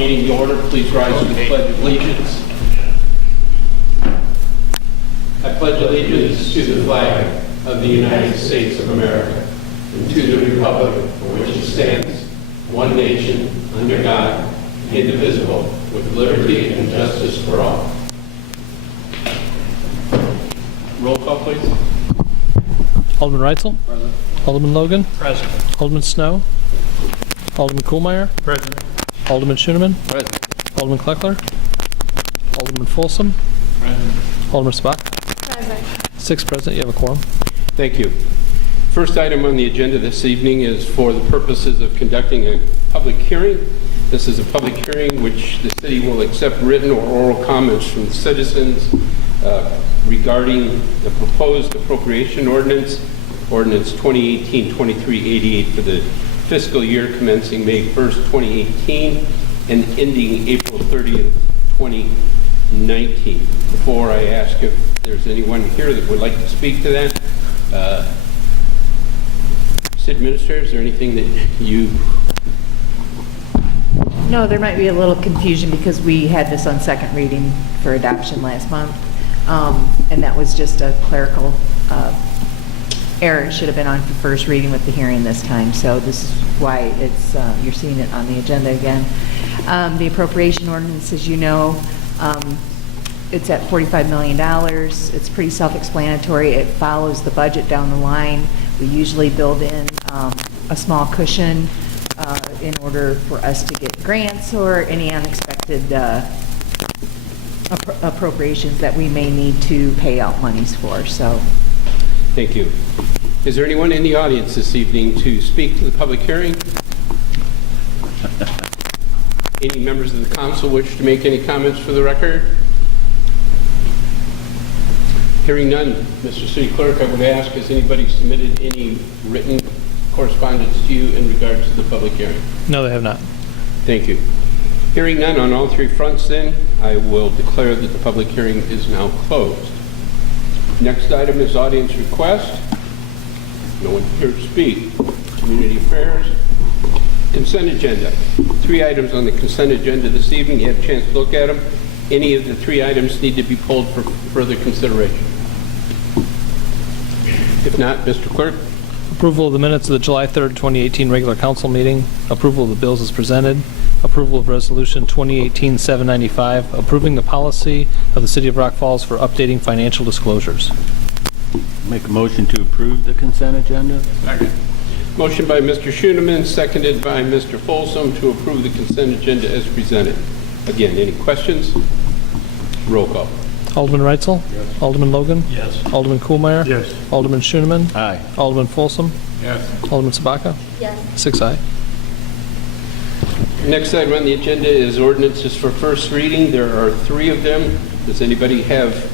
meeting to order. Please rise for the Pledge of Allegiance. I pledge allegiance to the flag of the United States of America and to the republic for which it stands, one nation, under God, indivisible, with liberty and justice for all. Roll call, please. Alderman Reitzel? Present. Alderman Logan? Present. Alderman Snow? Alderman Kuhlmeier? Present. Alderman Schoenemann? Present. Alderman Kleckler? Alderman Folsom? Present. Alderman Sabak? Present. 6 present. You have a quorum. Thank you. First item on the agenda this evening is for the purposes of conducting a public hearing. This is a public hearing which the city will accept written or oral comments from the citizens regarding the proposed appropriation ordinance, Ordinance 2018-2388 for the fiscal year commencing May 1st, 2018 and ending April 30th, 2019. Before I ask if there's anyone here that would like to speak to that, City Administrator, is there anything that you... No, there might be a little confusion because we had this on second reading for adoption last month, and that was just a clerical error. It should have been on for first reading with the hearing this time, so this is why it's you're seeing it on the agenda again. The appropriation ordinance, as you know, it's at $45 million. It's pretty self-explanatory. It follows the budget down the line. We usually build in a small cushion in order for us to get grants or any unexpected appropriations that we may need to pay out monies for. So, Thank you. Is there anyone in the audience this evening to speak to the public hearing? Any members of the council wish to make any comments for the record? Hearing none, Mr. City Clerk, I would ask, has anybody submitted any written correspondence to you in regards to the public hearing? No, they have not. Thank you. Hearing none on all three fronts, then, I will declare that the public hearing is now closed. Next item is audience request. No one here to speak. Community affairs. Consent agenda. 3 items on the consent agenda this evening. You had a chance to look at them. Any of the 3 items need to be pulled for further consideration. If not, Mr. Clerk. Approval of the minutes of the July 3rd, 2018 regular council meeting. Approval of the bills as presented. Approval of Resolution 2018-795, approving the policy of the City of Rock Falls for updating financial disclosures. Make a motion to approve the consent agenda? Second. Motion by Mr. Schoenemann, seconded by Mr. Folsom to approve the consent agenda as presented. Again, any questions? Roll call. Alderman Reitzel? Yes. Alderman Logan? Yes. Alderman Kuhlmeier? Yes. Alderman Schoenemann? Aye. Alderman Folsom? Yes. Alderman Sabaka? Yes. 6 aye. Next item on the agenda is ordinances for first reading. There are 3 of them. Does anybody have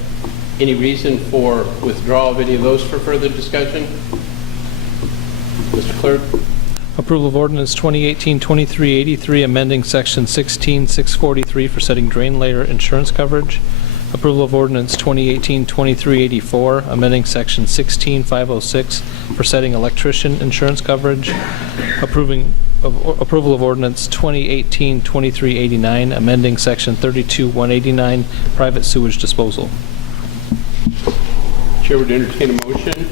any reason for withdrawal of any of those for further discussion? Mr. Clerk? Approval of ordinance 2018-2383, amending section 16-643 for setting drain layer insurance coverage. Approval of ordinance 2018-2384, amending section 16-506 for setting electrician insurance coverage. Approval of ordinance 2018-2389, amending section 32-189, private sewage disposal. Chair would entertain a motion.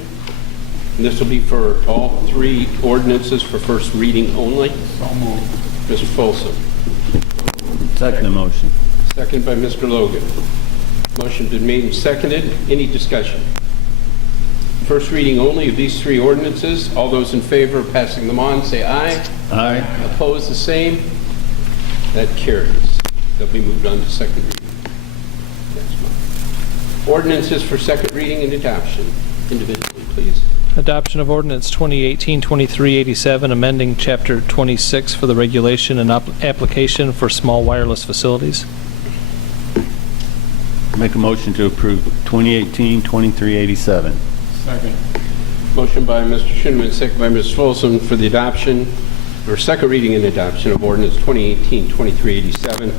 And this will be for all 3 ordinances for first reading only. So moved. Mr. Folsom. Second motion. Second by Mr. Logan. Motion's been made and seconded. Any discussion? First reading only of these 3 ordinances. All those in favor of passing them on, say aye. Aye. Opposed, the same. That carries. They'll be moved on to second reading next month. Ordinances for second reading and adoption. Individually, please. Adoption of ordinance 2018-2387, amending chapter 26 for the regulation and application for small wireless facilities. Make a motion to approve 2018-2387. Second. Motion by Mr. Schoenemann, second by Ms. Folsom for the adoption, or second reading and adoption of ordinance 2018-2387,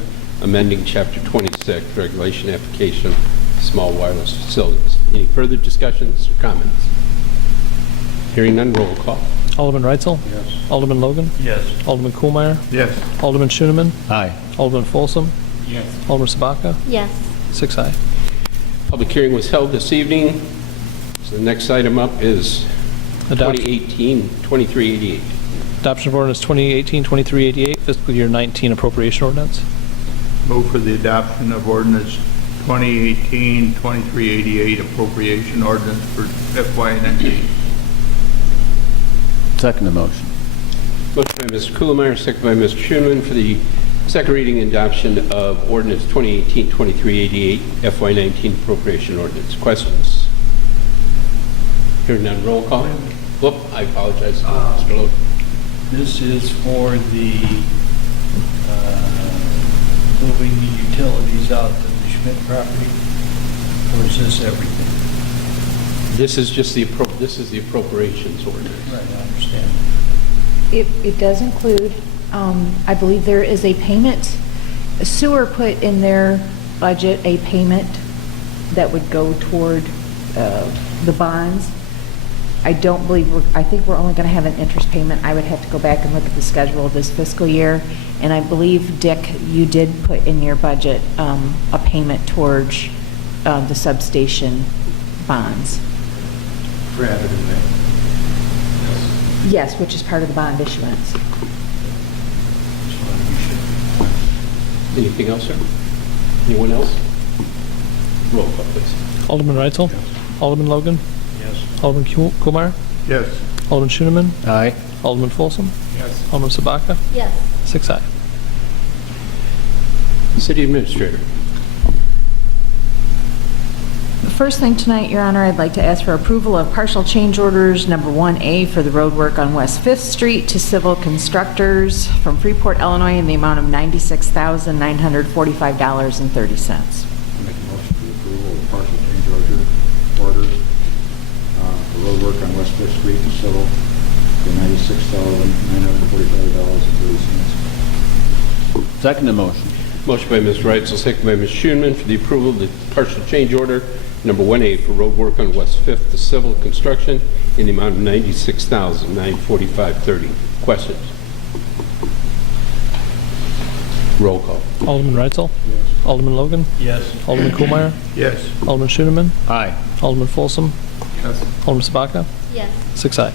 amending chapter 26, regulation application of small wireless facilities. Any further discussions or comments? Hearing none, roll call. Alderman Reitzel? Yes. Alderman Logan? Yes. Alderman Kohlmeyer? Yes. Alderman Schooneman? Aye. Alderman Folsom? Yes. Alderman Sabaka? Yes. 6 aye. Public hearing was held this evening. So the next item up is Adoption. 2018-2388. Adoption of ordinance 2018-2388, fiscal year 19 appropriation ordinance. Move for the adoption of ordinance 2018-2388 appropriation ordinance for FY19. Second motion. Motion by Mr. Kuhlmeyer, second by Mr. Schoonman for the second reading and adoption of ordinance 2018-2388 FY19 appropriation ordinance. Questions? Hearing none, roll call. Whoop, I apologize, Mr. Logan. This is for the moving the utilities out to the Schmidt property, or is this everything? This is just the appropriations ordinance. Right, I understand. It does include, I believe there is a payment, sewer put in their budget a payment that would go toward the bonds. I don't believe, I think we're only going to have an interest payment. I would have to go back and look at the schedule of this fiscal year. And I believe, Dick, you did put in your budget a payment towards the substation bonds. For everything. Yes, which is part of the bond issuance. Just wanted to be sure. Anything else, sir? Anyone else? Roll call, please. Alderman Reitzel? Alderman Logan? Yes. Alderman Kohlmeyer? Yes. Alderman Schooneman? Aye. Alderman Folsom? Yes. Alderman Sabaka? Yes. 6 aye. City Administrator. The first thing tonight, Your Honor, I'd like to ask for approval of partial change orders number 1A for the road work on West 5th Street to Civil Constructors from Freeport, Illinois, in the amount of $96,945.30. Make a motion for approval of partial change order for road work on West Fifth Street and Civil for $96,945.30. Second motion. Motion by Ms. Reitzel, second by Ms. Schoonman for the approval of the partial change order number 1A for road work on West 5th to Civil Construction in the amount of $96,945.30. Questions? Roll call. Alderman Reitzel? Yes. Alderman Logan? Yes. Alderman Kohlmeyer? Yes. Alderman Schooneman? Aye. Alderman Folsom? Yes. Alderman Sabaka? Yes. 6 aye.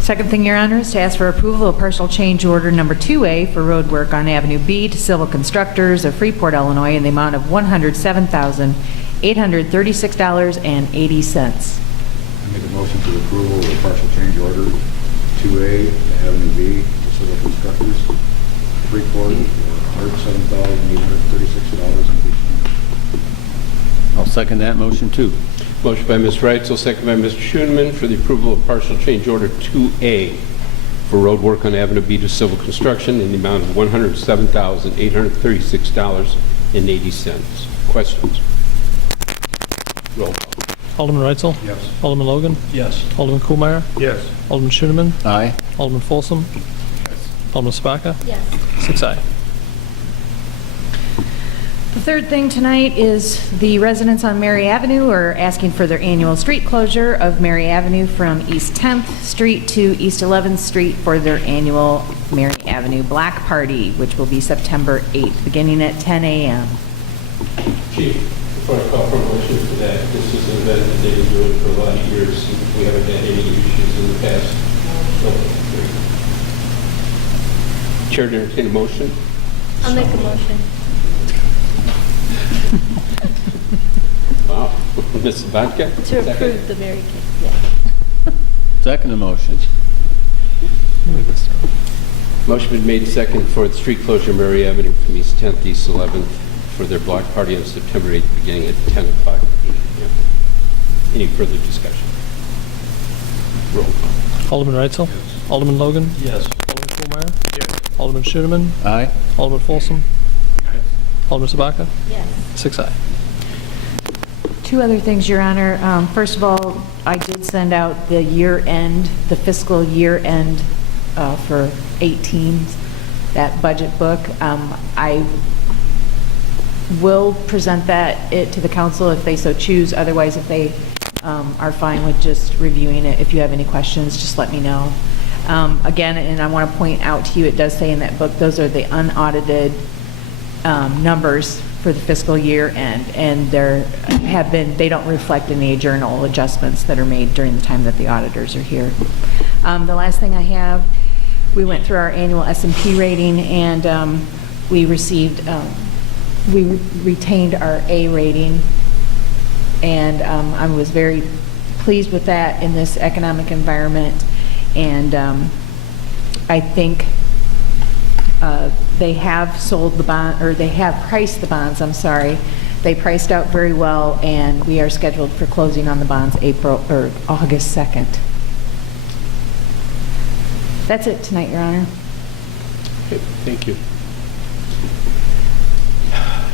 Second thing, Your Honor, is to ask for approval of partial change order number 2A for road work on Avenue B to Civil Constructors of Freeport, Illinois, in the amount of $107,836.80. I make a motion for approval of the partial change order 2A to Avenue B to Civil Constructors, Freeport, for $107,836.80. I'll second that motion too. Motion by Ms. Reitzel, second by Mr. Schoonman for the approval of partial change order 2A for road work on Avenue B to Civil Construction in the amount of $107,836.80. Questions? Roll call. Alderman Reitzel? Yes. Alderman Logan? Yes. Alderman Kohlmeyer? Yes. Alderman Schooneman? Aye. Alderman Folsom? Yes. Alderman Sabaka? Yes. 6 aye. The third thing tonight is the residents on Mary Avenue are asking for their annual street closure of Mary Avenue from East 10th Street to East 11th Street for their annual Mary Avenue Black Party, which will be September 8th, beginning at 10 a.m. Chief, before I call for a motion for that, this is an event that they've been doing for a lot of years. We haven't had any issues in the past. Chair to entertain a motion. I'll make a motion. Wow. Ms. Vodka? To approve the Mary Kay, yeah. Second motion. Motion been made second for the street closure of Mary Avenue from East 10th to East 11th for their block party on September 8th, beginning at 10 o'clock. Any further discussion? Roll call. Alderman Reitzel? Alderman Logan? Yes. Alderman Kohlmeyer? Yes. Alderman Schooneman? Aye. Alderman Folsom? Alderman Sabaka? Yes. 6 aye. Two other things, Your Honor. First of all, I did send out the year-end, the fiscal year-end for 18, that budget book. I will present it to the council if they so choose. Otherwise, if they are fine with just reviewing it. If you have any questions, just let me know. Again, and I want to point out to you, it does say in that book, those are the unaudited numbers for the fiscal year end, and they don't reflect any journal adjustments that are made during the time that the auditors are here. The last thing I have, we went through our annual S&P rating, and we received, we retained our A rating, and I was very pleased with that in this economic environment, and I think they have sold the bond, or they have priced the bonds, I'm sorry. They priced out very well, and we are scheduled for closing on the bonds August 2nd. That's it tonight, Your Honor. Okay, thank you.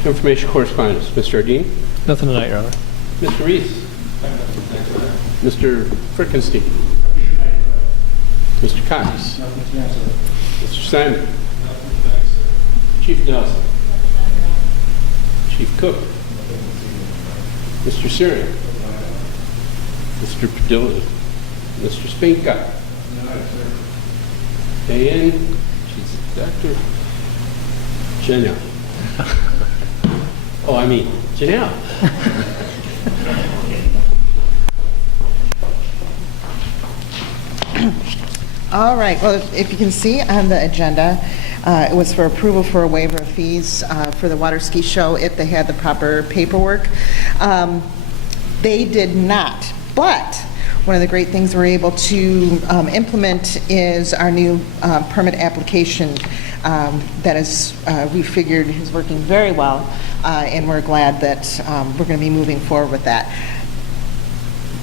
Information correspondence. Mr. Ardeen? Nothing tonight, Your Honor. Mr. Reese? Mr. Frickenstein? Mr. Cox? Mr. Simon? Chief Nelson? Chief Cook? Mr. Syrian? Mr. Padilla? Mr. Spinka? And Dr. Janelle. Oh, I mean, Janelle. All right, well, if you can see on the agenda, it was for approval for a waiver of fees for the water ski show if they had the proper paperwork. They did not, but one of the great things we're able to implement is our new permit application that is, we figured is working very well, and we're glad that we're going to be moving forward with that.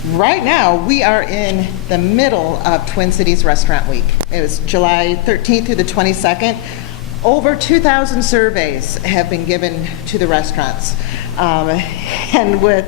Right now, we are in the middle of Twin Cities Restaurant Week. It was July 13th through the 22nd. Over 2,000 surveys have been given to the restaurants. And with,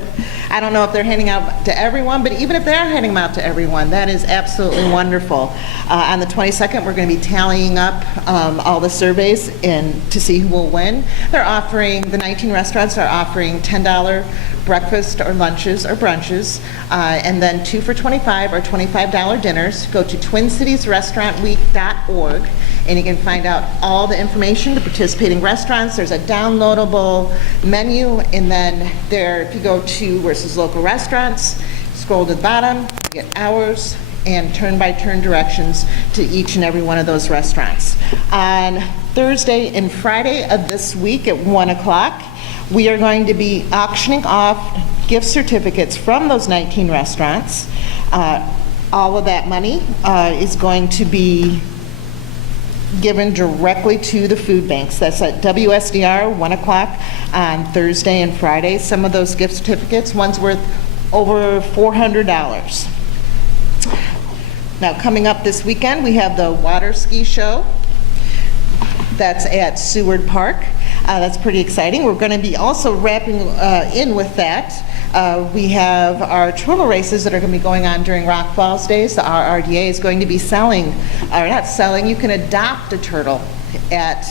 I don't know if they're handing out to everyone, but even if they are handing them out to everyone, that is absolutely wonderful. On the 22nd, we're going to be tallying up all the surveys and to see who will win. They're offering, the 19 restaurants are offering $10 breakfast or lunches or brunches, and then 2 for $25 or $25 dinners. Go to twincitiesrestaurantweek.org, and you can find out all the information to participating restaurants. There's a downloadable menu, and then there, if you go to versus local restaurants, scroll to the bottom, you get hours and turn-by-turn directions to each and every one of those restaurants. On Thursday and Friday of this week at 1 o'clock, we are going to be auctioning off gift certificates from those 19 restaurants. All of that money is going to be given directly to the food banks. That's at WSDR, 1 o'clock on Thursday and Friday. Some of those gift certificates, one's worth over $400. Now, coming up this weekend, we have the water ski show. That's at Seward Park. That's pretty exciting. We're going to be also wrapping in with that. We have our turtle races that are going to be going on during Rock Falls Days. The RRDA is going to be selling, or not selling, you can adopt a turtle at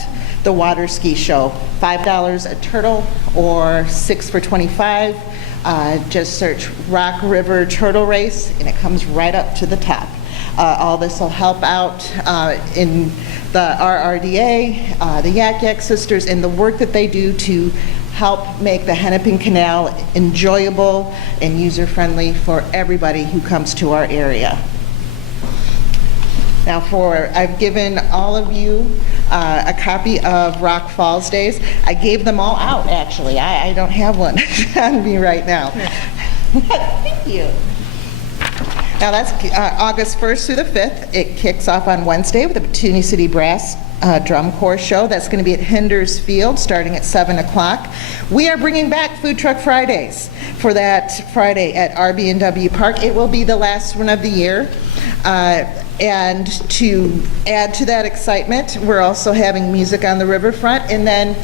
the water ski show. $5 a turtle or 6 for $25. Just search Rock River Turtle Race and it comes right up to the top. All this will help out in the RRDA, the Yak Yak Sisters, and the work that they do to help make the Hennepin Canal enjoyable and user-friendly for everybody who comes to our area. Now, I've given all of you a copy of Rock Falls Days. I gave them all out, actually. I don't have one on me right now. Thank you. Now, that's August 1st through the 5th. It kicks off on Wednesday with the Batuni City Brass Drum Corps Show. That's going to be at Hinders Field starting at 7 o'clock. We are bringing back Food Truck Fridays for that Friday at RB&W Park. It will be the last one of the year. And to add to that excitement, we're also having music on the riverfront. And then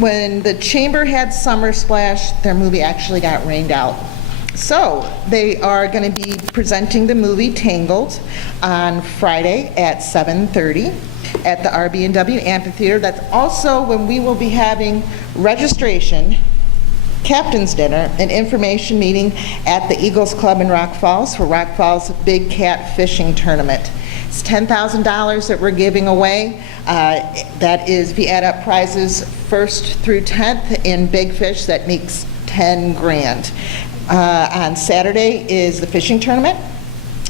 when the Chamber had Summer Splash, their movie actually got rained out. So they are going to be presenting the movie Tangled on Friday at 7:30 at the RB&W Amphitheater. That's also when we will be having registration captain's dinner, an information meeting at the Eagles Club in Rock Falls for Rock Falls Big Cat Fishing Tournament. It's $10,000 that we're giving away. That is, if you add up prizes 1st through 10th in big fish, that makes 10 grand. On Saturday is the fishing tournament.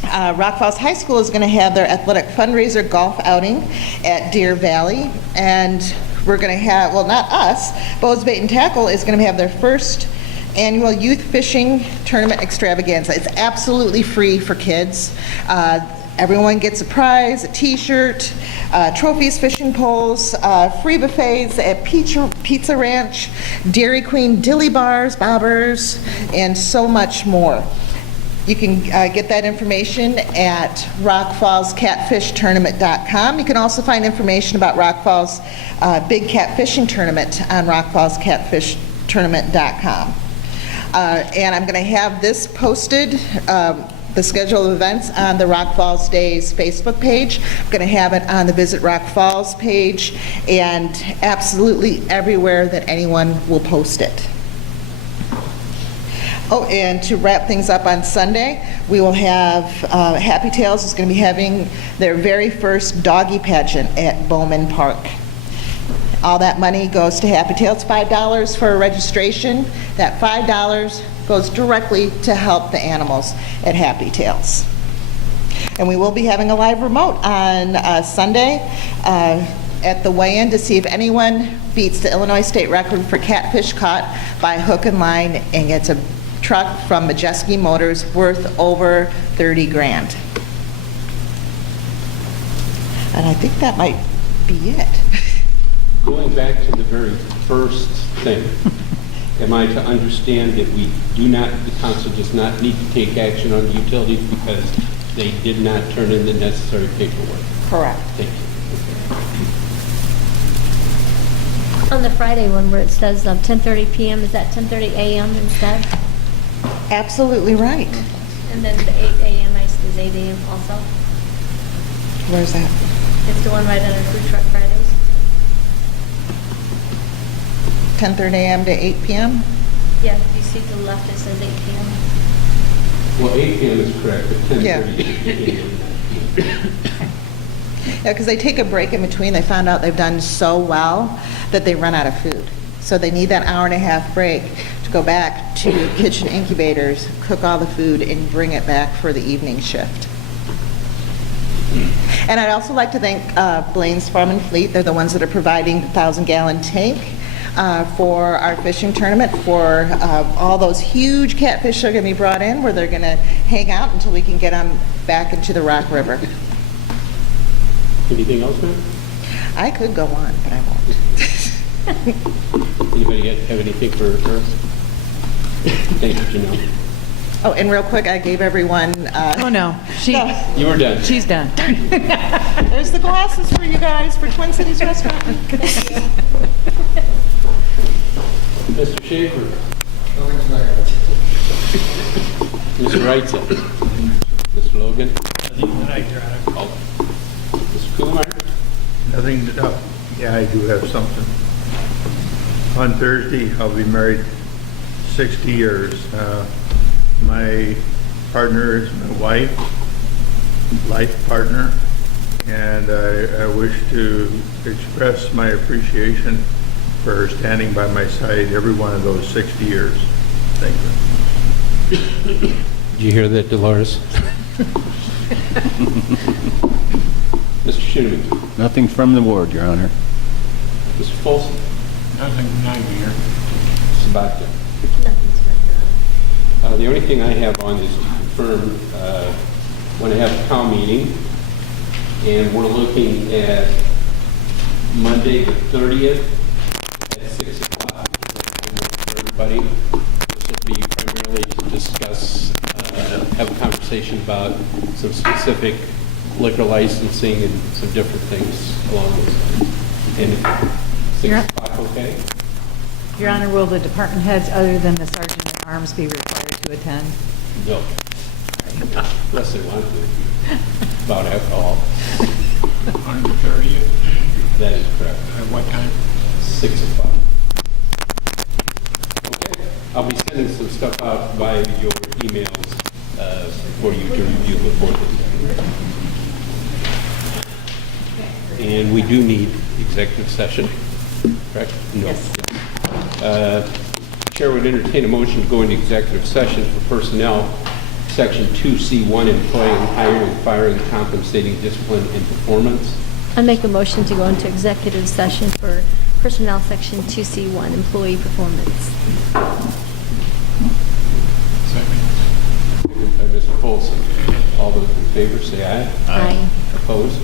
Rock Falls High School is going to have their athletic fundraiser golf outing at Deer Valley, and we're going to have, well, not us, Bows Bait and Tackle is going to have their first annual youth fishing tournament extravaganza. It's absolutely free for kids. Everyone gets a prize, a t-shirt, trophies, fishing poles, free buffets at Pizza Ranch, Dairy Queen, Dilly Bars, Bobbers, and so much more. You can get that information at rockfallscatfishtournament.com. You can also find information about Rock Falls Big Cat Fishing Tournament on rockfallscatfishtournament.com. And I'm going to have this posted, the schedule of events, on the Rock Falls Days Facebook page. I'm going to have it on the Visit Rock Falls page, and absolutely everywhere that anyone will post it. Oh, and to wrap things up on Sunday, we will have, Happy Tales is going to be having their very first doggy pageant at Bowman Park. All that money goes to Happy Tales, $5 for registration. That $5 goes directly to help the animals at Happy Tales. And we will be having a live remote on Sunday at the weigh-in to see if anyone beats the Illinois state record for catfish caught by hook and line and gets a truck from Majeski Motors worth over 30 grand. And I think that might be it. Going back to the very first thing, am I to understand that we do not, the council does not need to take action on the utilities because they did not turn in the necessary paperwork? Correct. Thank you. On the Friday one where it says 10:30 p.m., is that 10:30 a.m. instead? Absolutely right. And then the 8 a.m. is 8 a.m. also? Where's that? It's the one right under Food Truck Fridays? 10:30 a.m. to 8 p.m.? Yeah, you see to the left it says 8 p.m. Well, 8 p.m. is correct, but 10:30 Yeah. is 8 a.m. Yeah, because they take a break in between. They found out they've done so well that they run out of food. So they need that hour and a half break to go back to kitchen incubators, cook all the food, and bring it back for the evening shift. And I'd also like to thank Blaine's Farm and Fleet. They're the ones that are providing the 1,000-gallon tank for our fishing tournament, for all those huge catfish that are going to be brought in, where they're going to hang out until we can get them back into the Rock River. Anything else, ma'am? I could go on, but I won't. Anybody have anything for her? Thank you, Janelle. Oh, and real quick, I gave everyone... Oh, no. You were done. She's done. There's the glasses for you guys for Twin Cities Restaurant. Mr. Schaefer. Mr. Wrightson. Mr. Logan. Oh. Mr. Kumar. Nothing to, yeah, I do have something. On Thursday, I'll be married 60 years. My partner is my wife, life partner, and I wish to express my appreciation for her standing by my side every one of those 60 years. Thank you. Did you hear that, Dolores? Mr. Schoeneman. Nothing from the ward, Your Honor. Mr. Folsom. Nothing tonight here. Sabathia. Nothing's running around. The only thing I have on is to confirm when I have a town meeting, and we're looking at Monday the 30th at 6 o'clock. For everybody, this will be primarily to discuss, have a conversation about some specific liquor licensing and some different things along those lines. And 6 o'clock, okay? Your Honor, will the department heads, other than the sergeant at arms, be required to attend? No. Unless they want to. About alcohol. On the 30th, That is correct. at what time? 6 o'clock. Okay. I'll be sending some stuff out via your emails for you to review before the And we do need executive session, correct? No. Chair would entertain a motion to go into executive session for personnel, Section 2C1, employing, hiring, firing, compensating, discipline, and performance. I make a motion to go into executive session for Personnel Section 2C1, employee performance. Second by Mr. Folsom. All those in favor, say aye. Aye. Opposed?